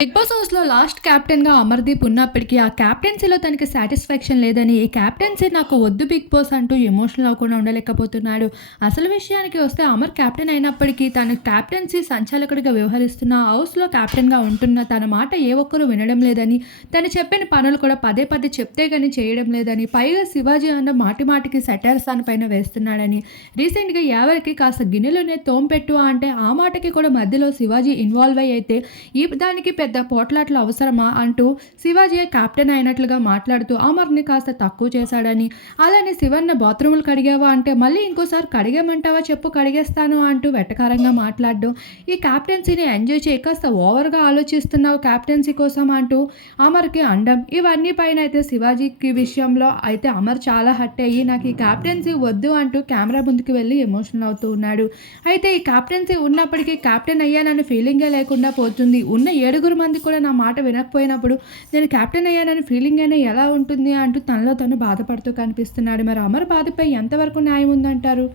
Big boss హౌస్‌లో last కెప్టెన్‌గా అమర్‌దీప్ ఉన్నప్పటికీ, ఆ క్యాప్టెన్సీలో తనకి సాటిస్ఫాక్షన్ లేదని, ఈ కెప్టెన్సీ నాకు వద్దు బిగ్ బాస్ అంటూ ఎమోషనల్ అవ్వకుండా ఉండలేకపోతున్నాడు. అసలు విషయానికి వస్తే అమర్ కెప్టెన్ అయినప్పటికీ, తను కెప్టెన్సీ సంచాలకుడిగా వ్యవహరిస్తున్న, హౌస్‌లో కెప్టెన్‌గా ఉంటున్న తన మాట ఏ ఒక్కరూ వినడం లేదని, తను చెప్పిన పనులు కూడా పదే పదే చెప్తే కానీ చేయడం లేదని, పైగా శివాజీ అన్న మాటి మాటికి సెటైర్స్ పైన వేస్తున్నాడని, రీసెంట్‌గా ఎవరికి కాస్త గిన్నెలోనే తోంపెట్టు అంటే, ఆ మాటకి కూడా మధ్యలో శివాజీ ఇన్వాల్వ్ అయితే, ఈ దానికి పెద్ద పోట్లాటలు అవసరమా అంటూ శివాజీయే కెప్టెన్ అయినట్లుగా మాట్లాడుతూ అమర్‌ని కాస్త తక్కువ చేశాడని, అలానే శివన్న బాత్రూములు కడిగావా అంటే, మళ్ళీ ఇంకోసారి కడిగేమంటావా చెప్పు కడిగేస్తాను అంటూ వెటకారంగా మాట్లాడడం, ఈ కెప్టెన్సీని ఎంజాయ్ చేయి కాస్త ఓవర్‌గా ఆలోచిస్తున్నావు కెప్టెన్సీ కోసం అంటూ అమర్‌కి అండం ఇవన్నీ పైన అయితే శివాజీకి విషయంలో అయితే అమర్ చాలా హర్ట్ అయ్యి, నాకు ఈ కెప్టెన్సీ వద్దు అంటూ కెమెరా ముందుకు వెళ్ళి ఎమోషనల్ అవుతూ ఉన్నాడు. అయితే ఈ కెప్టెన్సీ ఉన్నప్పటికీ కెప్టెన్ అయ్యానన్న ఫీలింగే లేకుండా పోతుంది. ఉన్న ఏడుగురు మంది కూడా నా మాట వినకపోయినప్పుడు, నేను కెప్టెన్ అయ్యానని ఫీలింగ్ అయినా ఎలా ఉంటుంది అంటూ తనలో తను బాధపడుతూ కనిపిస్తున్నాడు. మరి అమర్ బాధపై ఎంతవరకు న్యాయం ఉందంటారు?